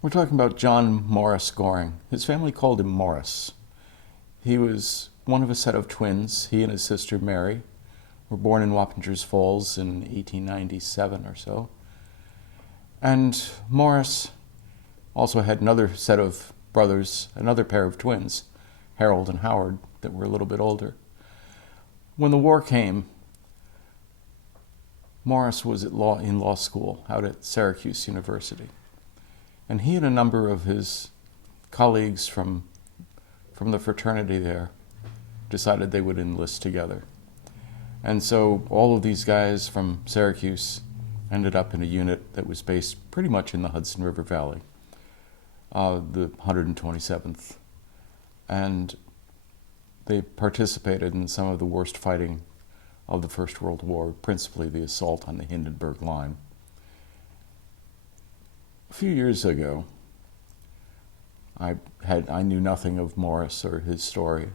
We're talking about John Morris Goring. His family called him Morris. He was one of a set of twins. He and his sister Mary were born in Wappingers Falls in 1897 or so. And Morris also had another set of brothers, another pair of twins, Harold and Howard, that were a little bit older. When the war came, Morris was in law school out at Syracuse University. And he and a number of his colleagues from the fraternity there decided they would enlist together. And so all of these guys from Syracuse ended up in a unit that was based pretty much in the Hudson River Valley, the 127th. And they participated in some of the worst fighting of the First World War, principally the assault on the Hindenburg Line. A few years ago, I knew nothing of Morris or his story,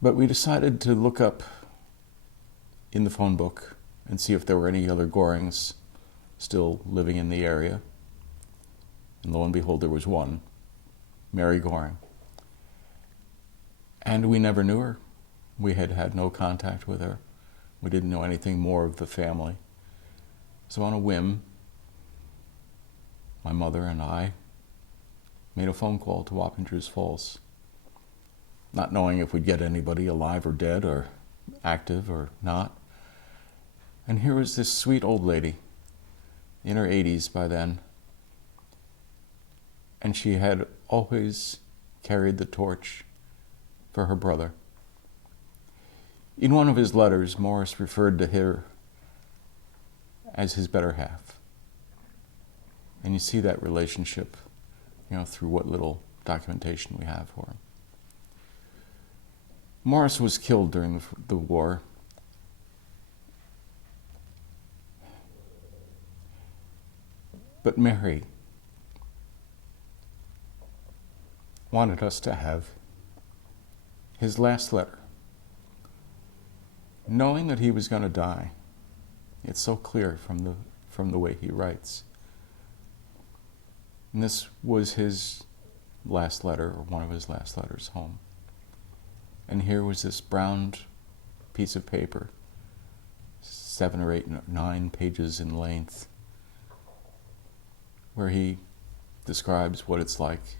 but we decided to look up in the phone book and see if there were any other Gorings still living in the area. And lo and behold, there was one, Mary Goring. And we never knew her. We had had no contact with her. We didn't know anything more of the family. So on a whim, my mother and I made a phone call to Wappingers Falls, not knowing if we'd get anybody alive or dead or active or not. And here was this sweet old lady, in her 80s by then, and she had always carried the torch for her brother. In one of his letters, Morris referred to her as his better half. And you see that relationship, through what little documentation we have for him. Morris was killed during the war. But Mary wanted us to have his last letter. Knowing that he was going to die, it's so clear from the way he writes. And this was his last letter, or one of his last letters home. And here was this brown piece of paper, 7 or 8 or 9 pages in length, where he describes what it's like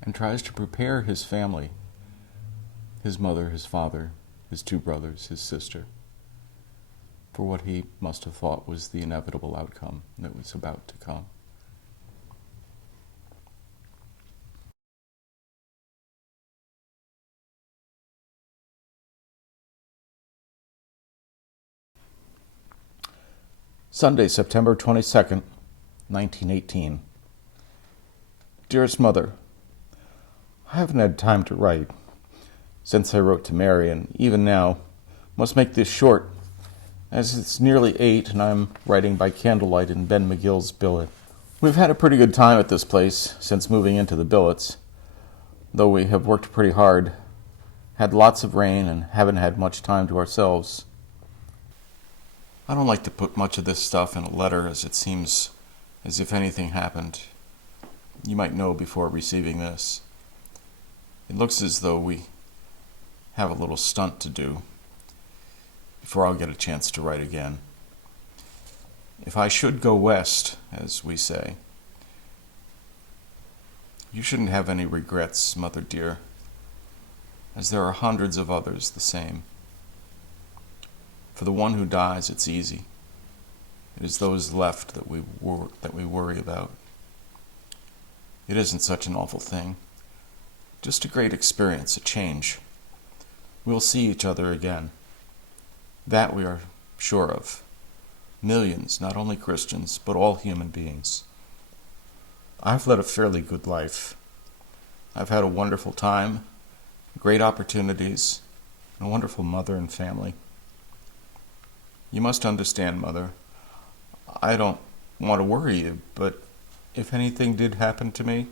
and tries to prepare his family, his mother, his father, his 2 brothers, his sister, for what he must have thought was the inevitable outcome that was about to come. Sunday, September 22nd, 1918. Dearest Mother, I haven't had time to write since I wrote to Mary, and even now must make this short, as it's nearly 8 and I'm writing by candlelight in Ben McGill's billet. We've had a pretty good time at this place since moving into the billets, though we have worked pretty hard, had lots of rain, and haven't had much time to ourselves. I don't like to put much of this stuff in a letter, as it seems as if anything happened, you might know before receiving this. It looks as though we have a little stunt to do before I'll get a chance to write again. If I should go west, as we say, you shouldn't have any regrets, Mother dear, as there are hundreds of others the same. For the one who dies, it's easy. It is those left that we worry about. It isn't such an awful thing. Just a great experience, a change. We'll see each other again. That we are sure of. Millions, not only Christians, but all human beings. I've led a fairly good life. I've had a wonderful time, great opportunities, and a wonderful mother and family. You must understand, Mother, I don't want to worry you, but if anything did happen to me,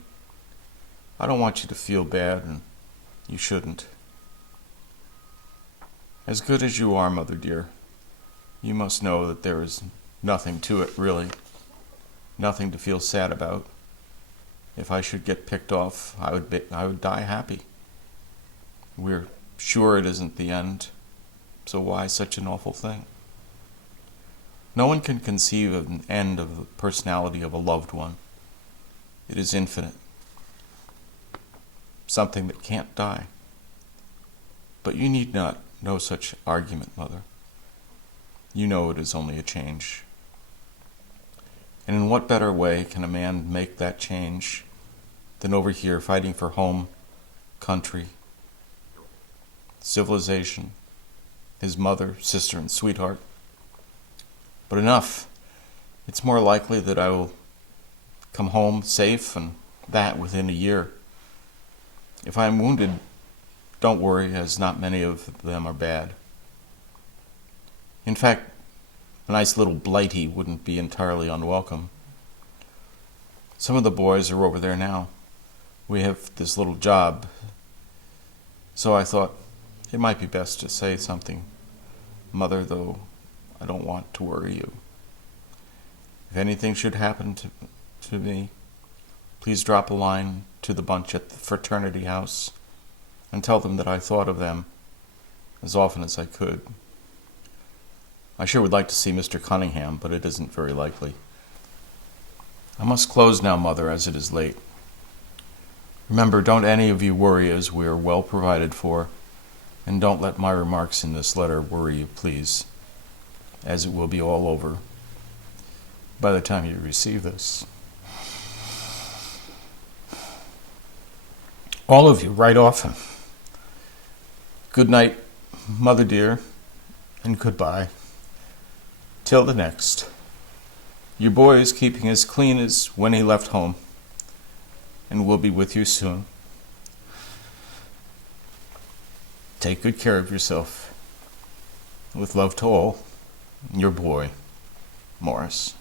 I don't want you to feel bad, and you shouldn't. As good as you are, Mother dear, you must know that there is nothing to it, really. nothing to feel sad about. If I should get picked off, I would die happy. We're sure it isn't the end, so why such an awful thing? No one can conceive of an end of the personality of a loved one. It is infinite, something that can't die. But you need not know such argument, Mother. You know it is only a change. And in what better way can a man make that change than over here fighting for home, country, civilization, his mother, sister, and sweetheart? But enough. It's more likely that I will come home safe, and that within a year. If I am wounded, don't worry, as not many of them are bad. In fact, a nice little blighty wouldn't be entirely unwelcome. Some of the boys are over there now. We have this little job, so I thought it might be best to say something, Mother, though I don't want to worry you. If anything should happen to me, please drop a line to the bunch at the fraternity house and tell them that I thought of them as often as I could. I sure would like to see Mr. Cunningham, but it isn't very likely. I must close now, Mother, as it is late. Remember, don't any of you worry, as we are well provided for, and don't let my remarks in this letter worry you, please, as it will be all over by the time you receive this. All of you, write often. Good night, Mother dear, and goodbye. Till the next. Your boy is keeping as clean as when he left home, and will be with you soon. Take good care of yourself. With love to all, your boy, Morris.